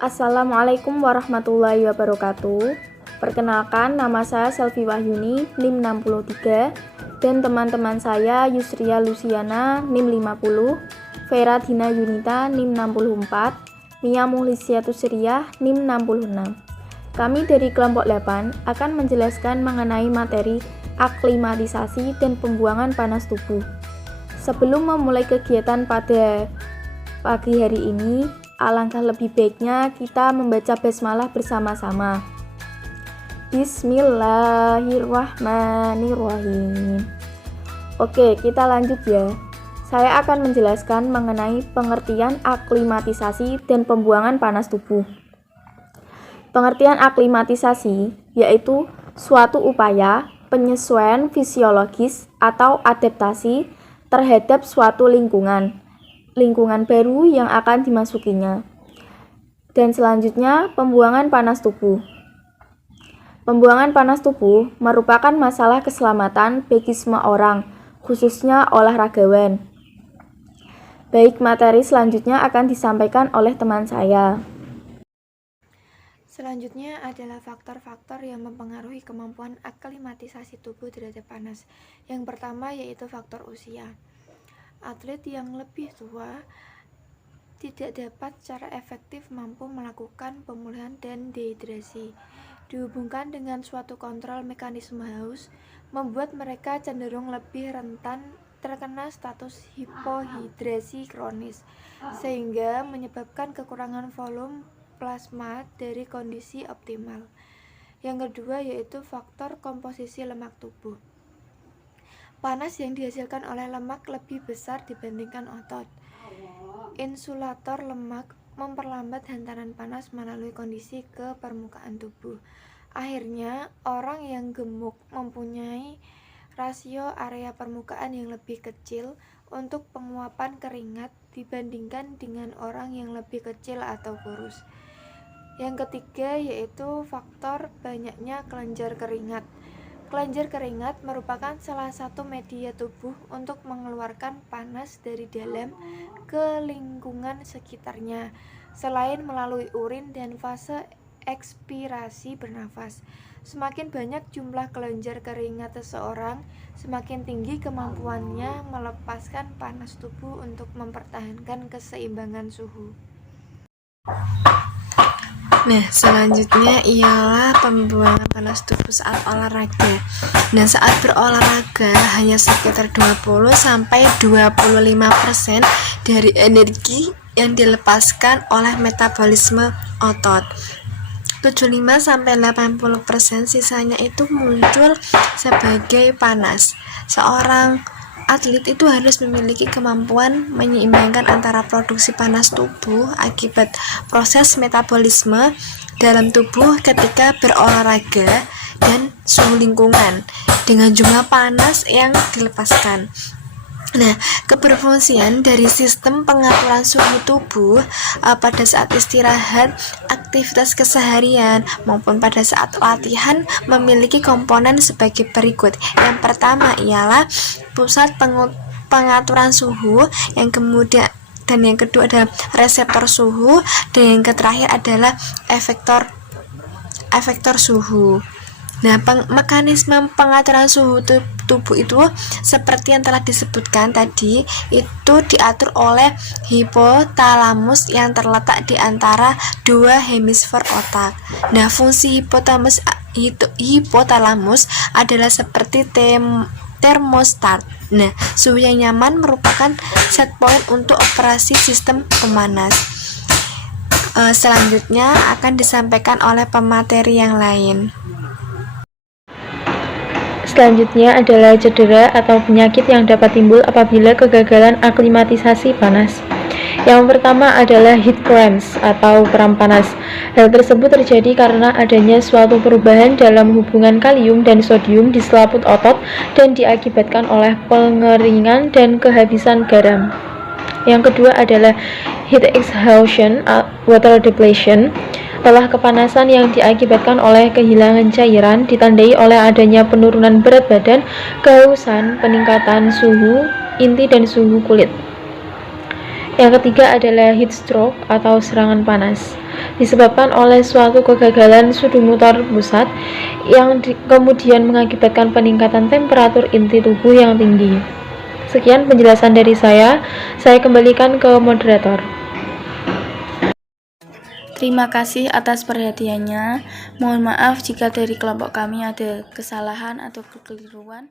Assalamualaikum warahmatullahi wabarakatuh. Perkenalkan, nama saya Selvi Wahyuni, NIM 63, dan teman-teman saya Yusria Luciana, NIM 50, Vera Dina Yunita, NIM 64, Mia Muhlisiatus Siriyah, NIM 66. Kami dari kelompok 8 akan menjelaskan mengenai materi aklimatisasi dan pembuangan panas tubuh. Sebelum memulai kegiatan pada pagi hari ini, alangkah lebih baiknya kita membaca basmalah bersama-sama. Bismillahirrahmanirrahim. Oke, kita lanjut ya. Saya akan menjelaskan mengenai pengertian aklimatisasi dan pembuangan panas tubuh. Pengertian aklimatisasi yaitu suatu upaya penyesuaian fisiologis atau adaptasi terhadap suatu lingkungan baru yang akan dimasukinya. Dan selanjutnya, pembuangan panas tubuh. Pembuangan panas tubuh merupakan masalah keselamatan bagi semua orang, khususnya olahragawan. Baik, materi selanjutnya akan disampaikan oleh teman saya. Selanjutnya adalah faktor-faktor yang mempengaruhi kemampuan aklimatisasi tubuh terhadap panas. Yang pertama yaitu faktor usia. Atlet yang lebih tua tidak dapat secara efektif mampu melakukan pemulihan dan dehidrasi. Dihubungkan dengan suatu kontrol mekanisme haus, membuat mereka cenderung lebih rentan terkena status hipohidrasi kronis, sehingga menyebabkan kekurangan volume plasma dari kondisi optimal. Yang kedua yaitu faktor komposisi lemak tubuh. Panas yang dihasilkan oleh lemak lebih besar dibandingkan otot. Insulator lemak memperlambat hantaran panas melalui kondisi ke permukaan tubuh. Akhirnya, orang yang gemuk mempunyai rasio area permukaan yang lebih kecil untuk penguapan keringat dibandingkan dengan orang yang lebih kecil atau kurus. Yang ketiga yaitu faktor banyaknya kelenjar keringat. Kelenjar keringat merupakan salah satu media tubuh untuk mengeluarkan panas dari dalam ke lingkungan sekitarnya, selain melalui urin dan fase ekspirasi bernafas. Semakin banyak jumlah kelenjar keringat seseorang, semakin tinggi kemampuannya melepaskan panas tubuh untuk mempertahankan keseimbangan suhu. Nah, selanjutnya ialah pembuangan panas tubuh saat olahraga. Nah, saat berolahraga hanya sekitar 20-25% dari energi yang dilepaskan oleh metabolisme otot. 75-80% sisanya itu muncul sebagai panas. Seorang atlet itu harus memiliki kemampuan menyeimbangkan antara produksi panas tubuh akibat proses metabolisme dalam tubuh ketika berolahraga dan suhu lingkungan dengan jumlah panas yang dilepaskan. Nah, keberfungsian dari sistem pengaturan suhu tubuh pada saat istirahat, aktivitas keseharian, maupun pada saat latihan memiliki komponen sebagai berikut. Yang pertama ialah pusat pengaturan suhu, yang kemudian dan yang kedua adalah reseptor suhu, dan yang terakhir adalah efektor suhu. Nah, mekanisme pengaturan suhu tubuh itu seperti yang telah disebutkan tadi, itu diatur oleh hipotalamus yang terletak di antara dua hemisfer otak. Nah, fungsi hipotalamus adalah seperti termostat. Nah, suhu yang nyaman merupakan set point untuk operasi sistem pemanas. Selanjutnya akan disampaikan oleh pemateri yang lain. Selanjutnya adalah cedera atau penyakit yang dapat timbul apabila kegagalan aklimatisasi panas. Yang pertama adalah heat cramps atau kram panas. Hal tersebut terjadi karena adanya suatu perubahan dalam hubungan kalium dan sodium di selaput otot dan diakibatkan oleh pengeringan dan kehabisan garam. Yang kedua adalah heat exhaustion, water depletion. Lelah kepanasan yang diakibatkan oleh kehilangan cairan ditandai oleh adanya penurunan berat badan, kehausan, peningkatan suhu inti dan suhu kulit. Yang ketiga adalah heat stroke atau serangan panas. disebabkan oleh suatu kegagalan sudu motor pusat yang kemudian mengakibatkan peningkatan temperatur inti tubuh yang tinggi. Sekian penjelasan dari saya kembalikan ke moderator. Terima kasih atas perhatiannya. Mohon maaf jika dari kelompok kami ada kesalahan atau kekeliruan.